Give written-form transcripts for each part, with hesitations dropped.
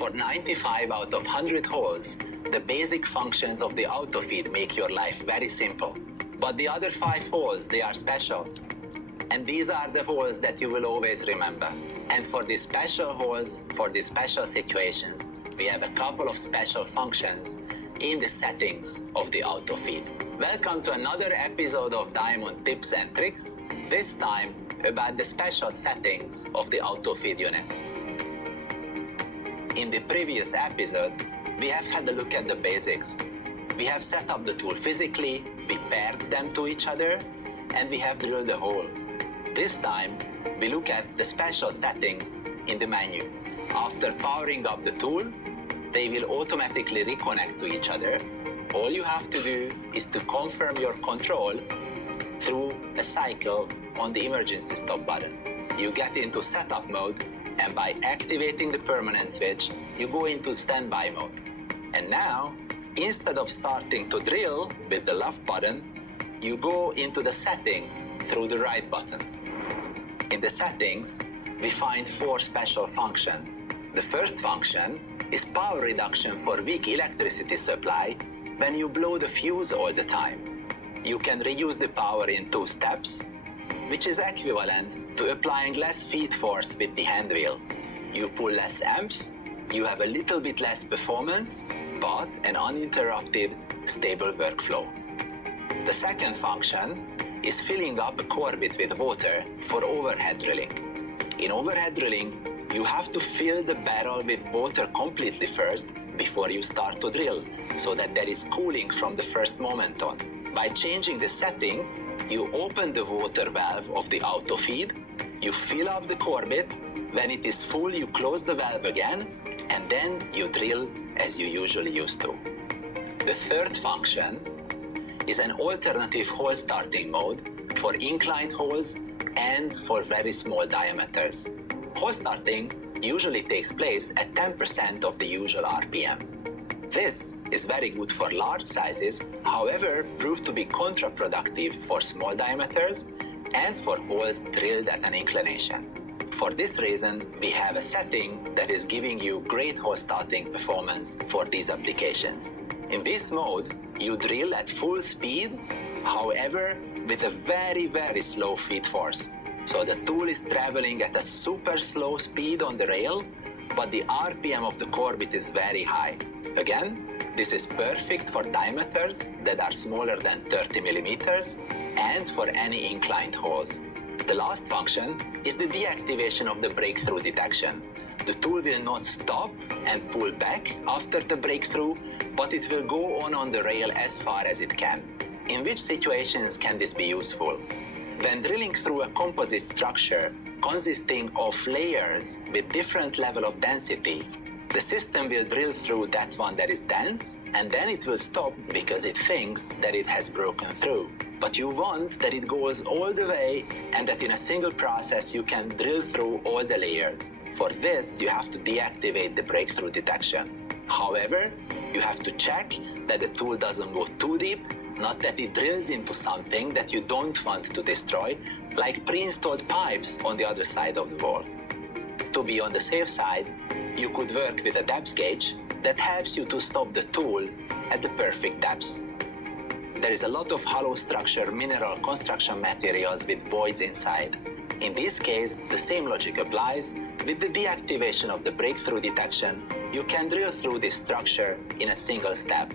For 95 out of 100 holes, the basic functions of the auto feed make your life very simple. But the other 5 holes, they are special. And these are the holes that you will always remember. And for these special holes, for these special situations, we have a couple of special functions in the settings of the auto feed. Welcome to another episode of Diamond Tips and Tricks, this time about the special settings of the auto feed unit. In the previous episode, we have had a look at the basics. We have set up the tool physically, we paired them to each other, and we have drilled the hole. This time, we look at the special settings in the menu. After powering up the tool, they will automatically reconnect to each other. All you have to do is to confirm your control through a cycle on the emergency stop button. You get into setup mode, and by activating the permanent switch, you go into standby mode. And now, instead of starting to drill with the left button, you go into the settings through the right button. In the settings, we find 4 special functions. The first function is power reduction for weak electricity supply when you blow the fuse all the time. You can reduce the power in 2 steps, which is equivalent to applying less feed force with the hand wheel. You pull less amps, you have a little bit less performance, but an uninterrupted, stable workflow. The second function is filling up a corbett with water for overhead drilling. In overhead drilling, you have to fill the barrel with water completely first before you start to drill, so that there is cooling from the first moment on. By changing the setting, you open the water valve of the auto feed, you fill up the corbett, when it is full you close the valve again, and then you drill as you usually used to. The third function is an alternative hole starting mode for inclined holes and for very small diameters. Hole starting usually takes place at 10% of the usual RPM. This is very good for large sizes, however, proved to be counterproductive for small diameters and for holes drilled at an inclination. For this reason, we have a setting that is giving you great hole starting performance for these applications. In this mode, you drill at full speed, however, with a very slow feed force. So the tool is traveling at a super slow speed on the rail, but the RPM of the corbett is very high. Again, this is perfect for diameters that are smaller than 30 millimeters and for any inclined holes. The last function is the deactivation of the breakthrough detection. The tool will not stop and pull back after the breakthrough, but it will go on the rail as far as it can. In which situations can this be useful? When drilling through a composite structure consisting of layers with different level of density, the system will drill through that one that is dense, and then it will stop because it thinks that it has broken through. But you want that it goes all the way and that in a single process you can drill through all the layers. For this, you have to deactivate the breakthrough detection. However, you have to check that the tool doesn't go too deep, not that it drills into something that you don't want to destroy, like pre-installed pipes on the other side of the wall. To be on the safe side, you could work with a depth gauge that helps you to stop the tool at the perfect depth. There is a lot of hollow structure mineral construction materials with voids inside. In this case, the same logic applies. With the deactivation of the breakthrough detection, you can drill through this structure in a single step.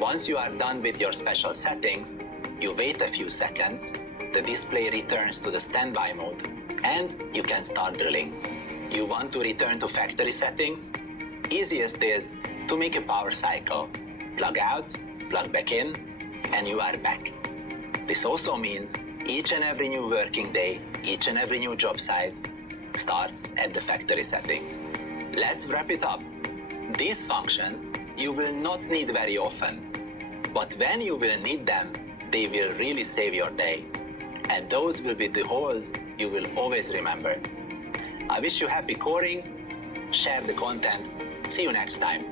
Once you are done with your special settings, you wait a few seconds, the display returns to the standby mode, and you can start drilling. You want to return to factory settings? Easiest is to make a power cycle. Plug out, plug back in, and you are back. This also means each and every new working day, each and every new job site starts at the factory settings. Let's wrap it up. These functions you will not need very often, but when you will need them, they will really save your day. And those will be the holes you will always remember. I wish you happy coring, share the content, see you next time.